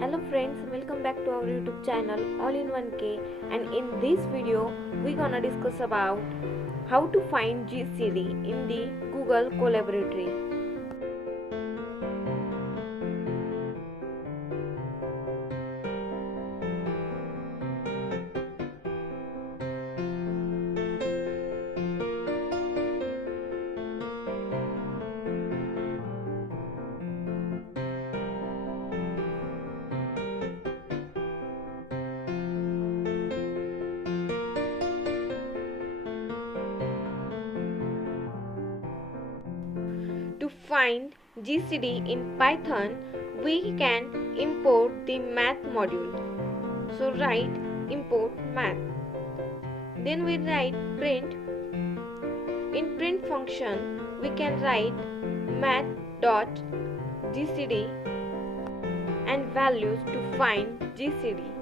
Hello friends, welcome back to our YouTube channel All in 1K, and in this video we're gonna discuss about how to find GCD in the Google Collaboratory. To find GCD in Python, we can import the math module. So write import math. Then we write print. In print function, we can write math.gcd and values to find GCD.